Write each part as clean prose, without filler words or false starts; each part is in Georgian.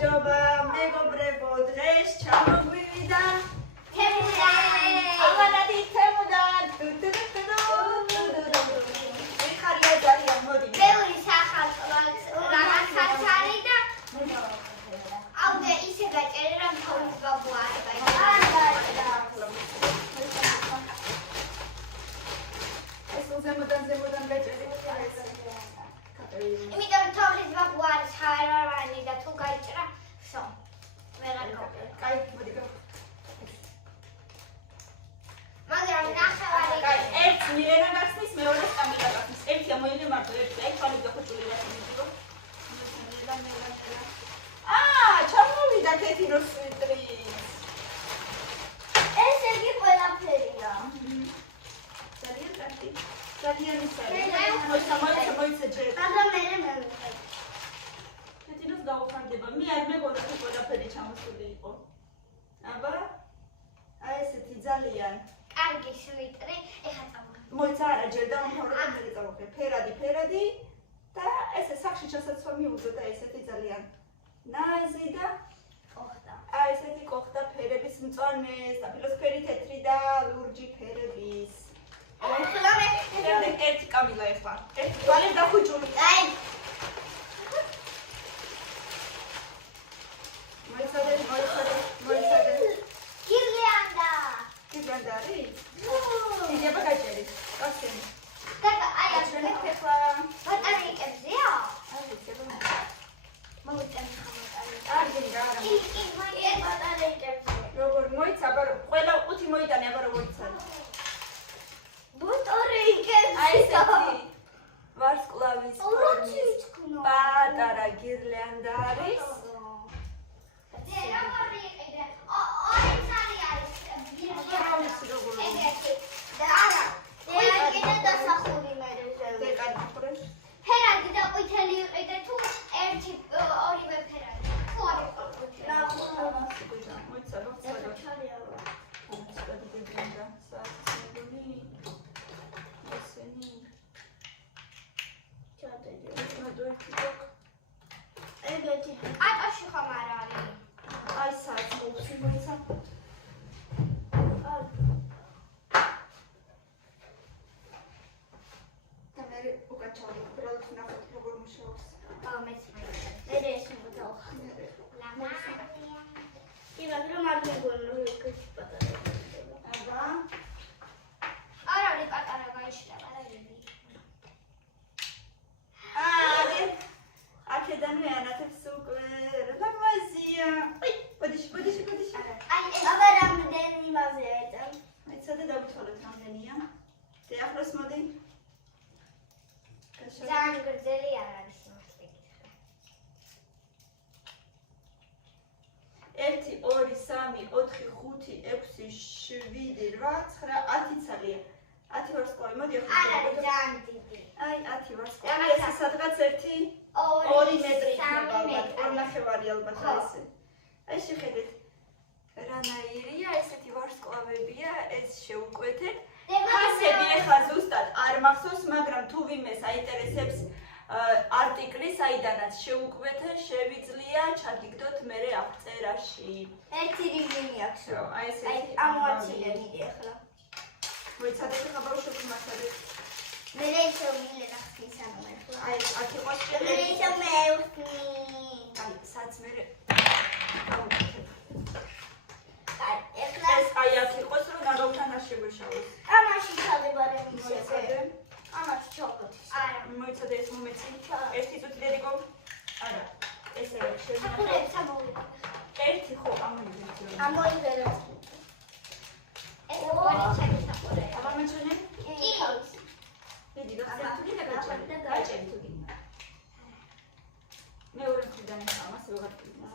გამარჯობა, მეგობრებო, დღეს ჩამოგვივიდა ამანადი თემოდან. მიხარია ძალიან, მოდი. ბევრი სახალხო რაღაცაც არის და აუდე ისე გაჭერე რომ თოლის ბაბუ არის. ზემოდან გაჭერე. იმიტომ თოლის ბაბუ არის ხარვარვანი და თუ გაიჭრა, всё. ვეღარ გავყიდე. კაი, მოდი გა. მაგრამ ნახევარი. კაი, ერთ მილენა გახსნის, მეორე კამილა გახსნის. ერთია მოიგე მარტო, ერთი. აი ხვალი გახოჭული რა მიიღო. ჩამოვიდა კეთი რო სვიტრი. ეს იგი ყველაფერია. ძალიან კარგი. ძალიან ისე. მოიცა ჯერ. და მე მივიღე. კეთინოს გაუხარდება. მე არ მეგონა თუ ყველაფერი ჩამოსული იყო. აბა? აი ესეთი ძალიან კარგი სვიტრი, ეხა წავუღე. მოიცა არა ჯერ და მომხმარო და მე წავუღე. ფერადი და ესე სახში ჩასაცვა მიუძო და ესეთი ძალიან ნაიზი და ოხდა. აი ესეთი კოხდა ფერების მწვანე, საფილოსფერი თეთრი და ლურჯი ფერების. ერთი კამილა ეხლა. ერთი თვალი დახუჭული. აი. მოიცადე. გირლიანდა. გირლიანდა არის? იდეა გაჭერი. კაცენი. და აი აჩვენე ხეხლა. ბატარეიკებზეა? არის ეხლა. მოვიტანე ხამატარი. კარგი გარა. კი, მოიწე ბატარეიკებზე. როგორ მოიცა, აბა ყველა ყუთი მოიტანე, აბა როგორ იცან. ბატარეიკებზე. აი ესეთი ვარსკვლავის ფორმის პატარა გირლიანდა არის. ფერადი და ყვითელი იყიდე თუ ერთი ორივე ფერადი. თუ არის ყვითელი. ეგეთი. აკაში ხომ არ არის? აი საათი მოუწი მოიცა. და მე უკაჩავდი, უბრალოდ ნახოთ როგორ მუშაობს. მეც მაინდა. ეს მოდავხა. ლამაზია. კი, მაგრამ არ მეგონა რომ ეგეთი პატარა. აბა. არ არის პატარა გაიშლება და იგი. აქედანვე ანათებს უკვე ლამაზია. აი, ბოდიში. აი, აბა რამდენი იმაზეა ეს? მეცადე დავითვალოთ რამდენია. და ახლოს მოდი. ძალიან გრძელი არ არის იმასე კითხე. 1 2 3 4 5 6 7 8 9 10 ცალია. 10 ვარსკვლავი, მოდი არ ახლა. არის ძალიან დიდი. აი 10 ვარსკვლავი. ეს სადღაც 1 2 მეტრი იქნება ალბათ. 2.5 ალბათ ესე. აი შეხედეთ. რანაირია ესეთი ვარსკვლავებია, ეს შეუკვეთეთ. ფასები ეხლა ზუსტად არ მახსოვს, მაგრამ თუ ვინმე საინტერესებს არტიკლი, საიდანაც შეუკვეთე, შევიძლია ჩაგიგდოთ მერე აღწერაში. ერთი რიჟიმი აქვს. აი ესეთი. აი ამოაცილე მიდი ახლა. მოიცადეთ ახლა ბავშვები მართადეთ. მე ისე მილენა ხსნის ანუ ახლა. აი აქ იყო მე ისე მევხსნი. აი სადაც მერე ეს აი აქ იყოს რომ ნაგავთან არ შეგვეშალოს. ამაში ჩადებარე მისე. ამაში ჩოկოთი. არა. მოიცადე ეს მომეცი. ერთი წუთი დედიკო. არა. ესე შეიძლება. საფურებს ამოვიდა. ერთი ხო ამოიღეთ. ამოიღეთ. ეს ორი ჩაისაფურე. აბა მეჩვენე. კი. დიდი და საერთოდ გაჭერი თუ გინდა. მეორე მხრიდან ამას ვეღარ ვკითხავ.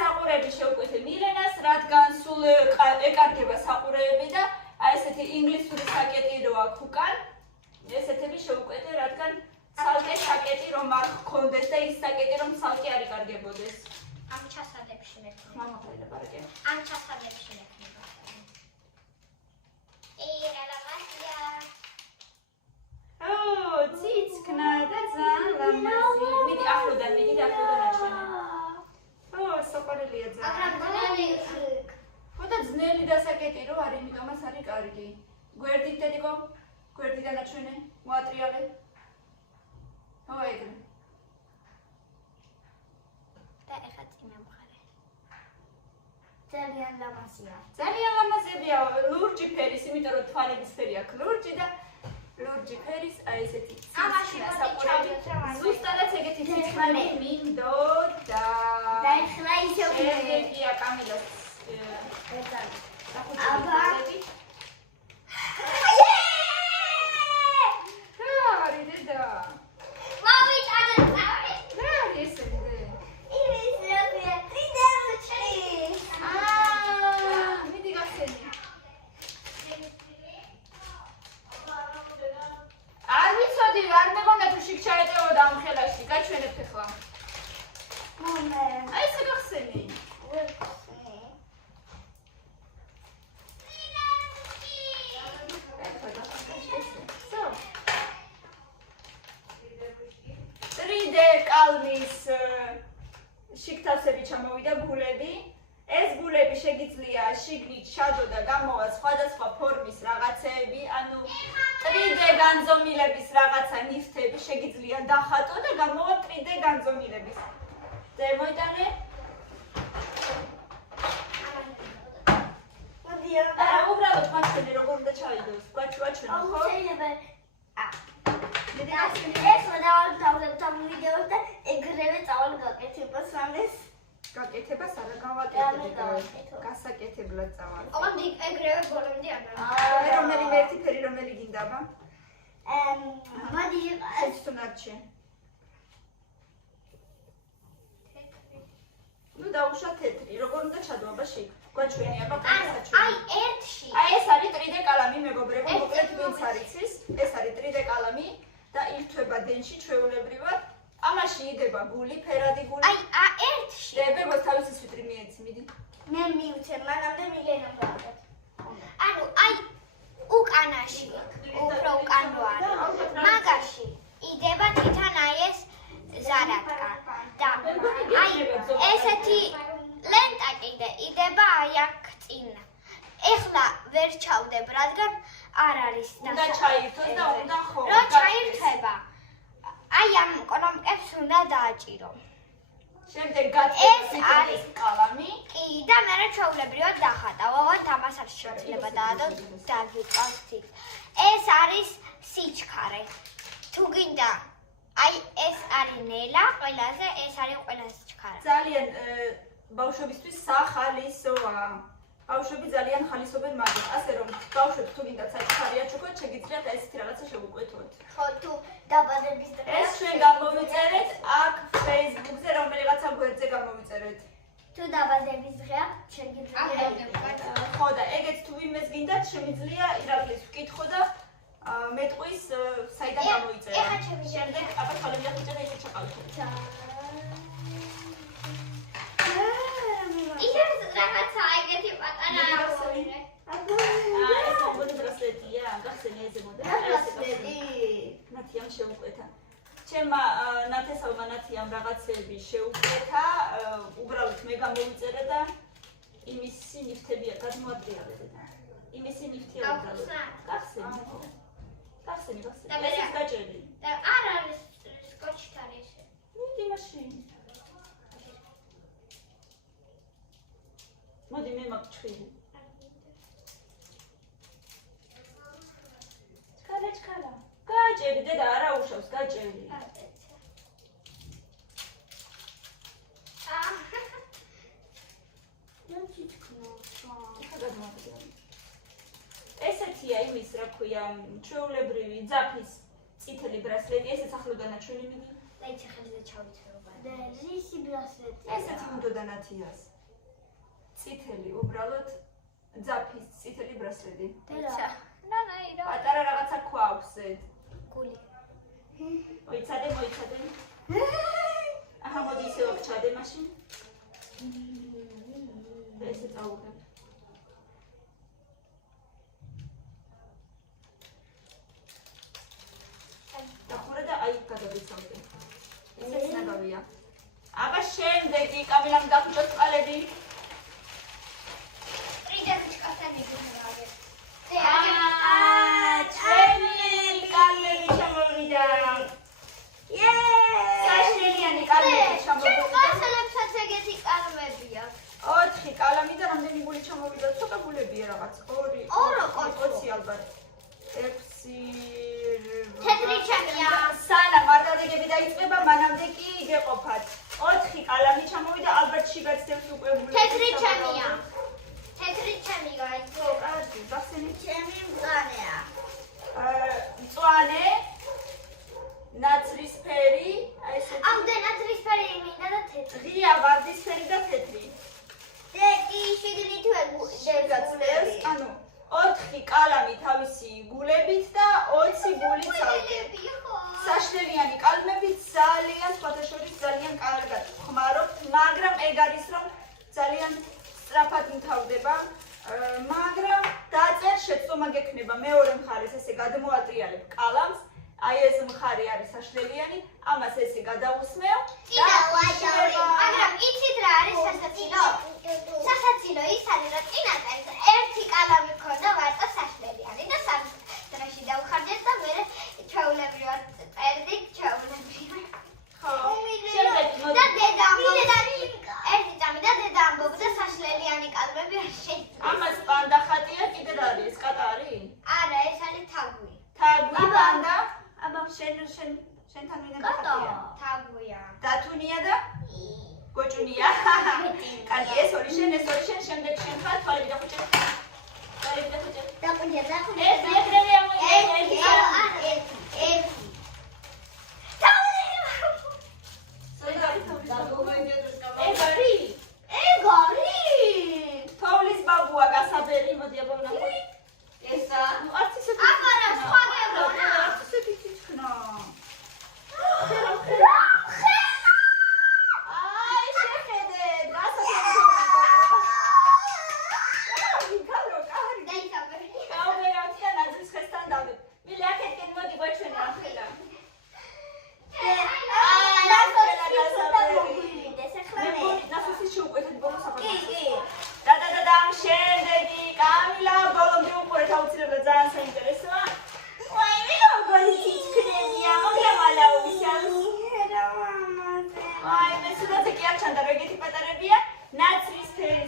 საყურები შევკვეთე მილენას, რადგან სულ ეკარგება საყურეები და აი ესეთი ინგლისური საკეტი რო აქვს უკან. ესეთები შევკვეთე, რადგან ცალკე საკეტი რომ არ გქონდეს და ის საკეტი რომ ცალკე არ იკარგებოდეს. ამ ჩასადებში მექნება. მამაყრელა პარკე. ამ ჩასადებში მექნება. რა ლამაზია. ციცკნა და ძალიან ლამაზია. კარგი. გვერდით დედიკო, გვერდი დანაჩვენე, მოატრიალე. ხო, ეგრე. და ეხა წინა მხარე. ძალიან ლამაზია. ძალიან ლამაზებია, ლურჯი ფერის, იმიტომ რომ თვალების ფერი აქვს ლურჯი და ლურჯი ფერის აი ესეთი ამაში საყურები. ზუსტადაც ეგეთი ციხმანი მინდოდა. და ეხლა ისე შეგეია კამილას. აბა. არის დედა. მოვიტანე თავი. რა არის ეს დედა? ის როგორია? ტრიდემუჩი. მიდი გასცენი. არ ვიცოდი, არ მეგონა თუ შიგ ჩაეტევოდა ამ ხელაში, გაჩვენებთ ახლა. მომენტ. აი ესე გახსენი. კალმის შიგთავსები ჩამოვიდა გულები. ეს გულები შეგიძლია შიგნით შადო და გამოვა სხვადასხვა ფორმის რაღაცეები, ანუ 3D განზომილების რაღაცა ნივთები შეგიძლია დახატო და გამოვა 3D განზომილების. მოიტანე? არა, უბრალოდ მაჩვენე როგორ უნდა ჩავიდოს. გვაჩვენო, ხო? შეიძლება ეხლა დავთავაზებ ამ ვიდეოს და ეგრევე წავაგაკეთებ სამეს. გაკეთებას არა გავაკეთებ. გასაკეთებლად წავალ. ოღონდ ეგრევე ბოლომდე არა. რომელი ერთი ფერი რომელი გინდა აბა? მოდი შეცდომარჩე. ნუ დაუშვა თეთრი. როგორ უნდა ჩადო აბა შიგ? გვაჩვენი აბა კაცაჩვენი. აი ერთში. აი ეს არის 3D კალამი მეგობრებო, მოკლედ ვინც არ იცის, ეს არის 3D კალამი და ირთვება დენში ჩვეულებრივად. ამაში იდება გული, ფერადი გული. აი ერთში. დებებოს თავისი სვიტრი მიეცი, მიდი. მე მივცე, მანამდე მიგენა გავაკეთე. ანუ აი უკანაში, უფრო უკანო არის. მაგაში იდება თითან აი ეს ზარატკა და აი ესეთი ლენტა კიდე იდება აი აქ წინ. ეხლა ვერ ჩავდებ, რადგან არ არის უნდა ჩაირთოს და უნდა ხო. რო ჩაირთება. აი ამ კრომკებს უნდა დააჭირო. შემდეგ გაწევს არის კალამი. კი, და მე ჩვეულებრივად დახატავ. ოღონდ ამას არ შეიძლება დაადო დაგიყვანთ. ეს არის სიჩქარე. თუ გინდა აი ეს არის ნელა, ყველაზე ეს არის ყველაზე სიჩქარე. ძალიან ბავშვებისთვის სახალისოა. ბავშვები ძალიან ხალისობენ მაგას. ასე რომ ბავშვებს თუ გინდათ საჩქარი აჩუქოთ, შეგიძლიათ ესეთი რაღაცა შეგუკვეთოთ. ხო, თუ დაბადების დღე ეს ჩვენ გამოვიწერეთ აქ Facebook-ზე, რომელიღაცა გვერდზე გამოვიწერეთ. თუ დაბადების დღეა, შეგიძლიათ ხო და ეგეც თუ ვინმეს გინდათ, შემიძლია ირაკლის ვკითხო და მეტყვის საიდან გამოიწერა. ეხა ჩემი შემდეგ აბა თვალები ახუჭა და ისე ჩაყალიბოთ. ისევ რაღაცა ეგეთი პატარა აღსოვინე. ეს მოგონი ბრასლეტია, გახსენე ეს მოდა. ნათიამ შეუკვეთა. ჩემმა ნათესავმა ნათიამ რაღაცები შეუკვეთა, უბრალოდ მე გამოვიწერე და იმისი ნივთებია გადმოატრიალე და იმისი ნივთია უბრალოდ. გახსენე. გახსენე. ეს გაჭერი. და არ არის სკოჩთან ესე. მიდი მაშინ. მოდი მე მაგჩვილი. ჩქარა. გაჭერი დედა არა უშავს, გაჭერი. ესეთია იმის, რა ქვია, ჩვეულებრივი ძაფის წითელი ბრასლეტი, ესეც ახლოდან აჩვენი მიდი. და იცი ხელზე ჩავიცრობა. და რისი ბრასლეტი? ესეთი უნდა ნათიას. წითელი, უბრალოდ ძაფის წითელი ბრასლეტი. დედა. ნანა, პატარა რაღაცა ქვა აქვს ზედ. გული. მოიცადე. აჰა, მოდი ისე ვჩადე მაშინ. ესე წავუღებ. დახურე და აი გადავიცავდე. ესეც ნაგავია. აბა შემდეგი კამილამ დახუჭოთ წყალები. ტრიდემუჩკასთან იგივე. 4 კალამი და რამდენი გული ჩამოვიდა? ცოტა გულებია რაღაც. 2 20 ალბათ. 6 თეთრი ჩემია. სანამ მარტადეგები დაიწყება, მანამდე კი იგეყოფათ. 4 კალამი ჩამოვიდა, ალბათ შიგაცდებს უკვე გულები. თეთრი ჩემია. თეთრი ჩემი გაიწო. კარგი, გახსენე. ჩემი მწვანეა. მწვანე, ნაცრისფერი, აი ესეთი. ამდენ ნაცრისფერი მინდა და თეთრი. ღია ვარდისფერი და თეთრი. კი, შიგნითვე გულები. ანუ 4 კალამი თავისი გულებით და 20 გული ცალკე. საშლელიანი კალმებით ძალიან სხვადასხვა ძალიან კარგად ხმარობთ, მაგრამ ეგ არის რომ ძალიან სწრაფად მთავრდება, მაგრამ დაწერ შეცდომა გექნება მეორე მხარეს ესე გადმოატრიალებ კალამს, აი ეს მხარე არის საშლელიანი, ამას ესე გადაусმევ და ვაჯავი. მაგრამ იცით რა არის სასაცილო? სასაცილო ის არის რომ წინაწერს ერთი კალამი ქონდა მარტო საშლელიანი და სამში დავხარჯეთ და მე ჩაულებრივად წერდი ჩაულებრივად. ხო. შემდეგ და დედა ამბობდა ერთი წამი და დედა ამბობდა საშლელიანი კალმები არ შეიძლება. ამას პანდა ხატია კიდე რა არის? კატა არის? არა, ეს არის თაგვი. თაგვი პანდა? აბა შენთან ვინა ხატია? თაგვია. დათუნია და გოჭუნია. კარგი, ეს ორი შენ, შემდეგ შენ ხარ, თვალები დახუჭე. ეს ეგრევე ამოიღე. თოვლის ბაბუა გასაბერი, მოდი აბა ვნახოთ. ესა, ნუ არც ისეთი. აბარა, სხვა გეუბნა. არც ისეთი თითქნა. აი, შეხედე, გაუბერავთ და ნაძვის ხესთან დავდებ. მილე აქეთკენ მოდი გვაჩვენე ახლა. ნასუსის შეუკვეთეთ ბოლოს საფრთხეს. და შემდეგი კამილა ბოლომდე უყურეთ აუცილებლად ძალიან საინტერესოა. ვაი, მე როგორი თითქნებია, მაგრამ ალაუისა. ვაი, მე სულაც კი არ ჩანდა, ეგეთი პატარებია. ნაცრისფერი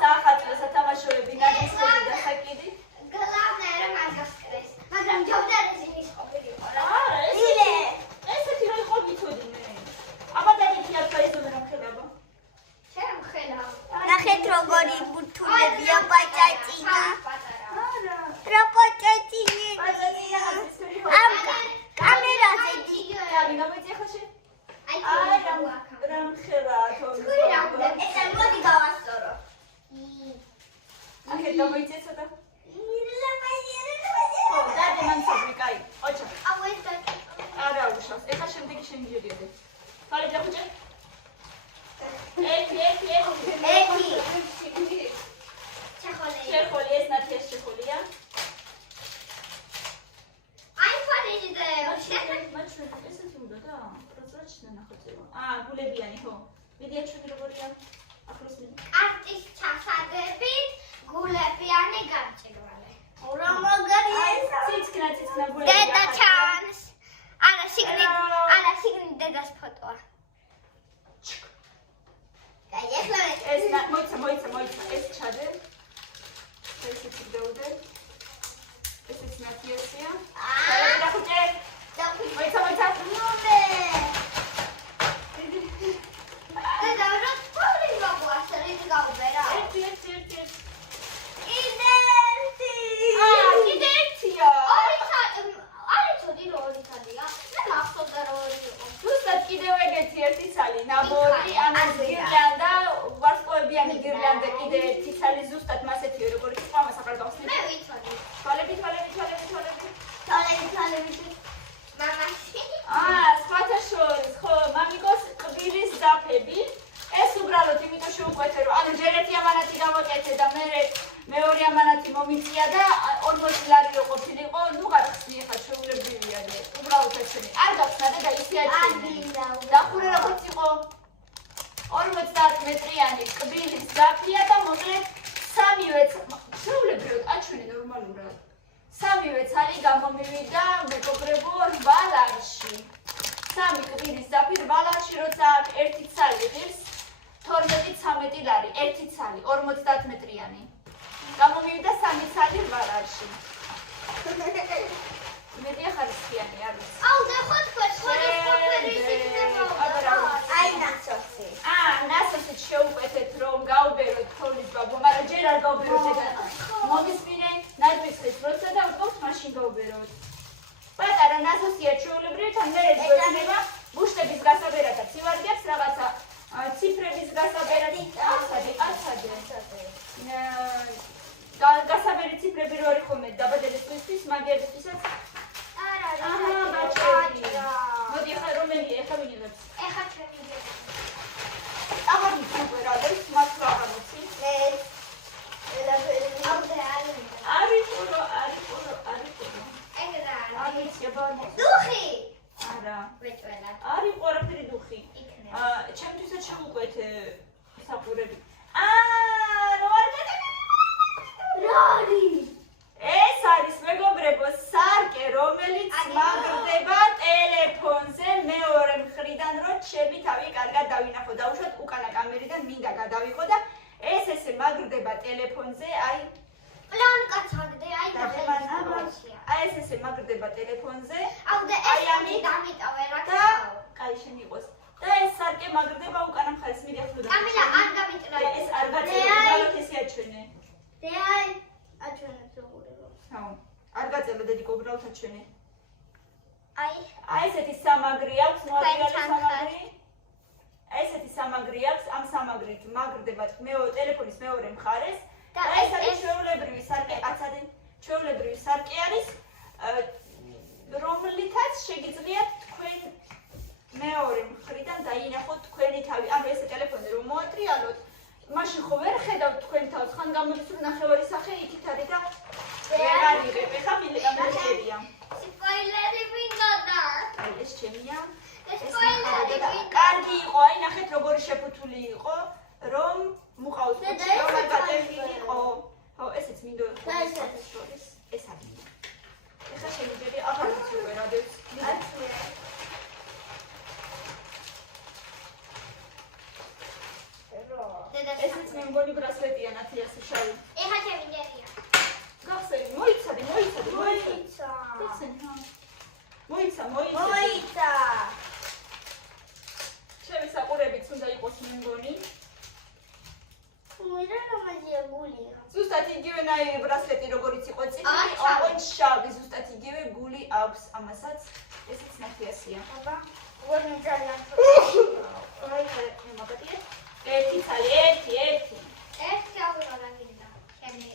საახალწლო სათამაშოები, ნაცრისფერი და საკიდი. გლავნა რომ არ გასკრეს, მაგრამ ჯობდარეზინის ყოფილიყო რა. ესეთი რა იყო მითოდინე. აბა დაგიქია ფაიზონა რა ხელაბა. ჩემ ხელა. ნახეთ როგორი ბუთულებია პაჭაჭინა. არა. რა პაჭაჭინი. პაჭაჭინა ნაცრისფერი ხო? ამ კამერაზე კაბი გამოიწია ხო შენ? აი რამ ხელა თორემ. ეს მოდი გავასწორო. აქეთ გამოიწია ცოტა. ხო, დადე მან ფაბრიკაი. ოჩა. აუ ეს დაკი. არა უშავს. ეხლა შემდეგი შენი ჯერიოდე. თვალები დახუჭე. ერთი. შეხოლი ეს ნათიას შეხოლია. აი ფარიზე. მაჩვენე ესეთი უნდა და პროცესში ნახოწევა. გულებიანი ხო. მიდი აჩვენე როგორია. ახლოს მიდი. კარტის ჩასაგებით გულებიანი გამჭირვალე. რა მაგარია ესა. ციცქნა გულები. დედა ჩანს. არა სიგნით დედას ფოტოა. ეს მოიცა ეს ჩადე. ესეც გდეუდე. ესეც ნათიასია. თვალები დახუჭე. მოიცა. ნუმე. დედა რა თქორი მოგვა რით გაუბერა? ერთი. კიდე ერთია. ორი ცოდი რო ორი ცალია. მე მახსოვდა რომ ორი იყო. ზუსტად კიდევ ეგეთი ერთი ცალი, ნაბორი, ანუ გირლანდა, ვარსკვლავებიანი გირლანდა კიდე ერთი ცალი ზუსტად მასეთია როგორც იყო, ამას აღარ გავხსნით. მე ვიცოდი. თვალები. მამაში. სხვათა შორის, ხო, მამიკოს კბილის დაფები. ეს უბრალოდ იმიტომ შეუკვეთე, რომ ანუ ჯერ ერთი ამანათი გავაკეთე და მეორე ამანათი მომიწია და 40 ლარი რო ყოფილიყო, ნუ გახსნი ხა შეულებრივია და უბრალოდ ეცენი. არ გახსნა და ისე ეცენი. დახურე როგორც იყო 50 მეტრიანი კბილის დაფია და მოკლედ სამივე შეულებრივად აჩვენე ნორმალურად. სამივე ცალი გამომივიდა მეგობრებო 8 ლარში. სამი კბილის დაფი 8 ლარში როცა აქ ერთი ცალი ღირს 12-13 ლარი, ერთი ცალი 50 მეტრიანი. გამომივიდა 3 ცალი 8 ლარში. მეტია ხარისხიანი არის. აუ და ხოთქვა სხვადასხვა ფერის იქნება. აი ნასოსი. ნასოსით შეუკვეთეთ რომ გაუბეროთ თოვლის ბაბო, მაგრამ ჯერ არ გაუბეროთ ეგ. მოდისმინე ნაძვისხეს როცა და ვთქვათ მაშინ გაუბეროთ. პატარა ნასოსია ჩვეულებრივი თან მე ეძებნება ბუშტების გასაბერადაც ივარგებს რაღაცა ციფრების გასაბერად გასაბერი ციფრები რო არის ხოლმე დაბადებისთვისაც მაგიებისთვისაც მოდი ახლა რომელია ახლა ვინიღებს ეხა ჩემი ძე. აღარ მიცნობ რა არის მათ რა აღარ მიცი აუ და არის დუხი. არა ვეჭველად. არის ყველაფერი დუხი იქნება. ჩემთვისაც შევუკვეთ საყურები რო არ რორი. ეს არის მეგობრებო სარკე რომელიც მაგრდება ტელეფონზე მეორე მხრიდან რომ ჩემი თავი კარგად დავინახო დავუშვათ უკანა კამერიდან მინდა გადავიღო და ეს ესე მაგრდება ტელეფონზე აი პლანკაცადე აი და აი ეს ესე მაგრდება ტელეფონზე აუ და აი ეს ამით დამიტოვე რა და კაი შენ იყოს და ეს სარკე მაგრდება უკანა მხარეს მიდიხრო კამილა არ გამიტრა ეს არ გაწერა უბრალოდ ესე აჩვენე დეაი აჩვენებს როგორია. არ გაწერა დედიკო უბრალოდ აჩვენე აი აი ესეთი სამაგრი აქვს მოაგვიარე სამაგრი აი ესეთი სამაგრი აქვს ამ სამაგრით მაგრდება ტელეფონის მეორე მხარეს და ეს არის ჩვეულებრივი სარკე აცადე ჩვეულებრივი სარკე არის რომლითაც შეგიძლიათ თქვენ მეორე მხრიდან დაინახოთ თქვენი თავი ანუ ესე ტელეფონზე რომ მოატრიალოთ მაშინ ხო ვერ ხედავთ თქვენ თავს ხან გამოდის რომ ნახევარი სახე იქით არის და ვერ არიღებ ეხა მილიკამერია სპოილერი მინდოდა. აი ეს ჩემია სპოილერი კარგი იყო აი ნახეთ როგორი შეფუთული იყო რომ მუყავს რომ არ გატეხილიყო ხო ესეც მინდოდა და ესეც შორის ეს არის ეხა შემიძლია აღარ ვიცი ვერ ადევს ესეც მე მგონი ბრასლეტია ნათიასი შავი ეხა ჩემი ძერია. გახსენე მოიცადე მოიცა. გახსენე მოიცა ჩემი საყურებიც უნდა იყოს მე მგონი მირა რომელია გულია. ზუსტად იგივენაირი ბრასლეტი როგორიც იყო წითელი ოღონდ შავი ზუსტად იგივე გული აქვს ამასაც ესეც ნათიასია აბა ვერნი ძალიან აი მე მაგატია ერთი ცალი ერთი ეს ჩაურა გინდა. ჩემი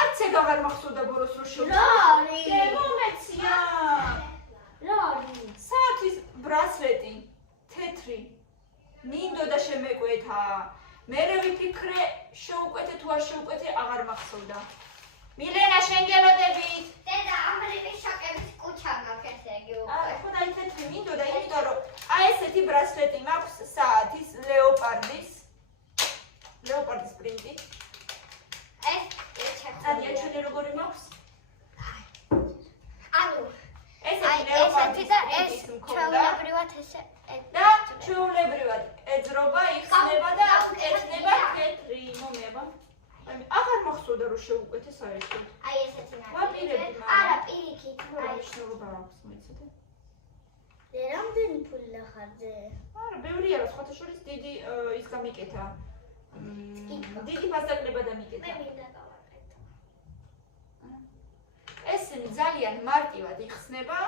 არც ეგ აღარ მახსოვდა ბოროს რო რორი. მომეცია რორი. საათის ბრასლეტი თეთრი მინდოდა შემეკვეთა მერე ვიფიქრე შეუკვეთე თუ არ შეუკვეთე აღარ მახსოვდა მილენა შენ გელოდებით დედა ამრების შოკების კუჩა მაქვს ესე იგი უკვე. ხო და თეთრი მინდოდა იმიტომ რომ აი ესეთი ბრასლეტი მაქვს საათის ლეოპარდის პრინტი ეს წადია ჩვენი როგორი მაქვს ანუ ესეთი ესეთი ლეოპარდის და ეს პრინტის მქონდა ჩვეულებრივად ესე და ჩვეულებრივად ეძრობა იხსნება და ეკეთება თეთრი მომება აღარ მახსოვდა რომ შეუკვეთე საერთოდ აი ესეთი ვაპირებდი, ნაკლები. მაგრამ. არა პირიქით. რა აი მნიშვნელობა აქვს მოიცადე რამდენი ფული ახარზე? არა ბევრია რა სხვათა შორის დიდი ის გამიკეთა დიდი ფასაკლება მე დამიკეთა მინდა გავაკეთო. ეს ძალიან მარტივად იხსნება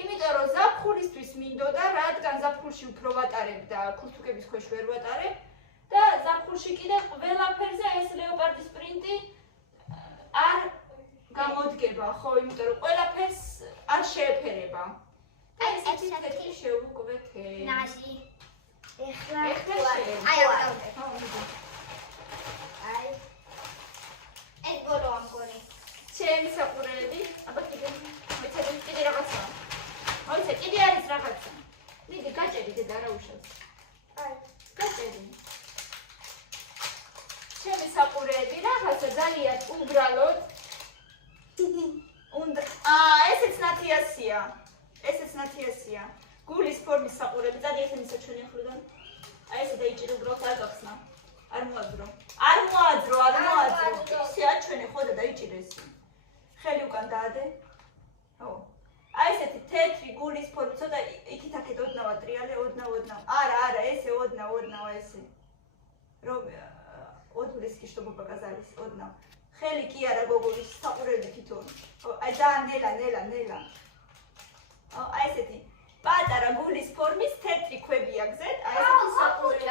იმიტომ რომ ზაფხულისთვის მინდოდა რადგან ზაფხულში უფრო ვატარებ და ქურთუკების ქვეშ ვერ ვატარებ და ზაფხულში კიდე ყველაფერზე ეს ლეოპარდის პრინტი არ გამოდგება ხო იმიტომ რომ ყველაფერს არ შეეფერება და ესეთი თეთრი შევუკვეთე ნაზი. ეხლა აი ეს ბოლო ამგონი. ჩემი საყურეები აბა კიდე რაღაცა მოიცე კიდე არის რაღაცა მიდი გაჭერი და რა უშავს აი გაჭერი ჩემი საყურეები რაღაცა ძალიან უბრალოდ ესეც ნათიასია გულის ფორმის საყურები, წადი ესენისა ჩვენი ახლიდან. აი ესე დაიჭირო უბრალოდ არ გახსნა. არ მოაძრო. ისე აჩვენე ხო და დაიჭირე ესე. ხელი უკან დაადე. ხო. აი ესეთი თეთრი გულის ფორმი, ცოტა იქით-აქეთ ოდნავ ატრიალე, ოდნავ. არა, ესე ოდნავ ესე. რომ ოდნავ чтобы показались, ოდნავ. ხელი კი არა გოგოლის საყურები თვითონ. აი ძალიან ნელა. აი ესეთი პატარა გულის ფორმის თეთრი ქვები აგზეთ, აი ესეთი საყურები.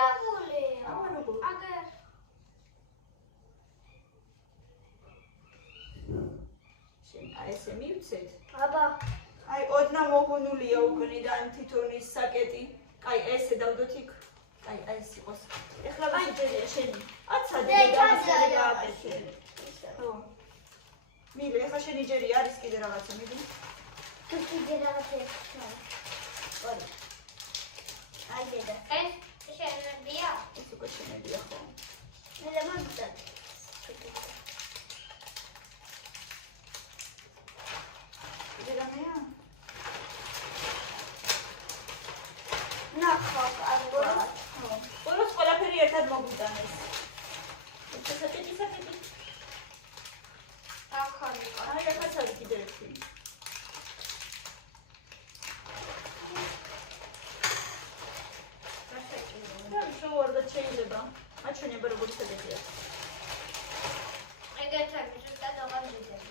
აგერ აი ესე მივცეთ. აბა აი ოდნა მოღუნულია უკნიდან თვითონ ის საკეტი. კაი ესე დავდოთ იქ. კაი ეს იყოს. ეხლა ვიჯერია შენი. აცადე დააკეთე. ხო. მილე ეხლა შენი ჯერი არის კიდე რაღაცა მიდი. კიდე რაღაცა ორი. აი და ეს შენებია ეს უკვე შენებია ხო. მე დამაგდა. ძილამია? ნახო აგორა. ხო. ყველას ყველაფერი ერთად მოგვიტანეს. საკეტი. ახალი აი ახაც არის კიდე ერთი. და შევარდა შეიძლება. აჩვენება როგორ საკეტია. ეგეთები ზუსტად დავამჯერებ.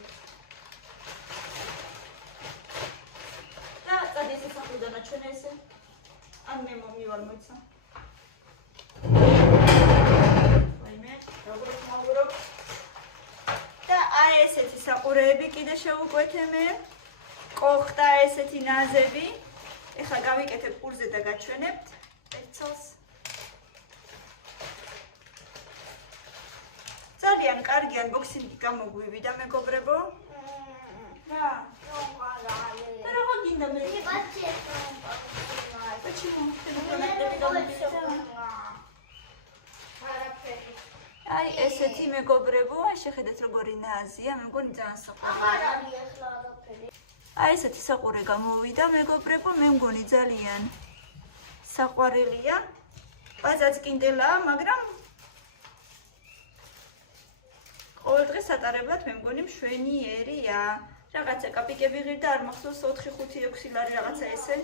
და წადი ესე საყრდან აჩვენე ესე. ან მე მომივალ მოიცა. ვაიმე, როგორ მოვურო. და აი ესეთი საყურეები კიდე შევუკვეთე მე. ყოხტა ესეთი ნაზები. ეხლა გავიკეთებ ყურზე და გაჩვენებთ. ერთცელს. ძალიან კარგი unboxing-ი გამოგვივიდა მეგობრებო. რა? და რა გინდა მე? Почему? Ты აი ესეთი მეგობრებო, შეხედეთ როგორი ნაზია, მე მგონი ძალიან საყვარელია. აი ესეთი საყურე გამოვიდა მეგობრებო, მე მგონი ძალიან საყვარელია. ბაზაც კიდელაა, მაგრამ ყოველდღე სატარებლად მე მგონი მშვენიერია. რაღაცა კაპიკები ღირდა, არ მახსოვს 4, 5, 6 ლარი რაღაცა ესე.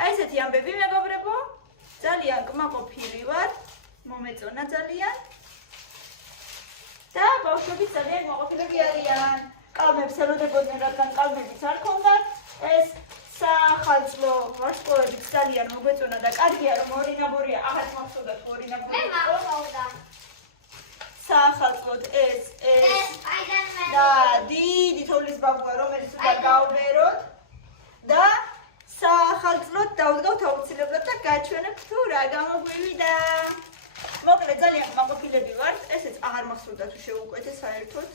აი ესეთი ამბები მეგობრებო, ძალიან კმაყოფილი ვარ, მომეწონა ძალიან. და ბავშვები ძალიან მოყოლები არიან. კალმებს ელოდებოდნენ, რადგან კალმებიც არ ქონდათ. ეს სახალწლო ვარსკვლავებიც ძალიან მოგვეწონა და კარგია რომ ორი ნაბორია, აღარ მახსოვდათ ორი ნაბორი. მე მახსოვდა. სახალწლოდ ეს და დიდი თოვლის ბაბუა, რომელიც უნდა გავბეროთ და სახალწლოდ დავდგავთ აუცილებლად და გაჩვენებთ თუ რა გამოგვივიდა. მოკლედ ძალიან მაყოფილები ვართ, ესეც აღარ მახსოვდა თუ შევუკვეთე საერთოდ.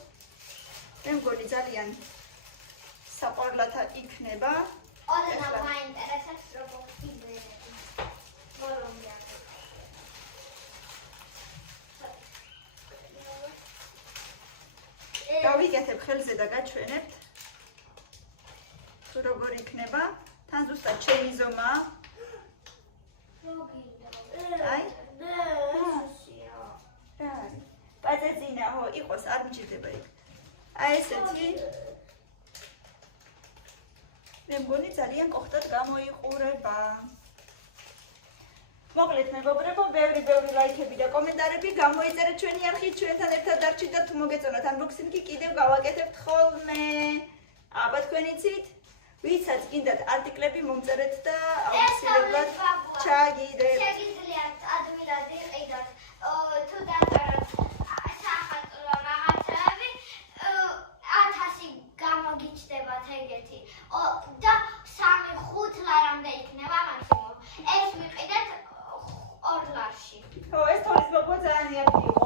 მე მგონი ძალიან საყვარლათა იქნება. ოდნავ მაინტერესებს როგორ იბერები. ბოლომდე. გავიკეთებ ხელზე და გაჩვენებთ. თუ როგორ იქნება, თან ზუსტად ჩემი ზომაა. აი პაწეცინა ხო იყოს არ მჭირდება იქ. აი ესეთი მე მგონი ძალიან კოხტად გამოიყურება. მოკლედ მეგობრებო, ბევრი ლაიქები და კომენტარები გამოიწერეთ ჩვენი არხით, ჩვენთან ერთად დარჩით და თუ მოგეწონათ unboxing-ი კიდევ გავაკეთებთ ხოლმე. აბა თქვენ იცით? ვისაც კიდათ არტიკლები მომწერეთ და აუცილებლად ჩაგიდეთ. შეგიძლიათ ადვილად იყიდოთ. თუ დაწეროთ სახალწლო რაღაცები, 1000 გამოგიჩნდებათ ეგეთი. და 3-5 ლარამდე იქნება მაქსიმუმ. ეს ვიყიდეთ 2 ლარში. ხო, ეს თოლის ბაბუა ძალიან იაფი იყო.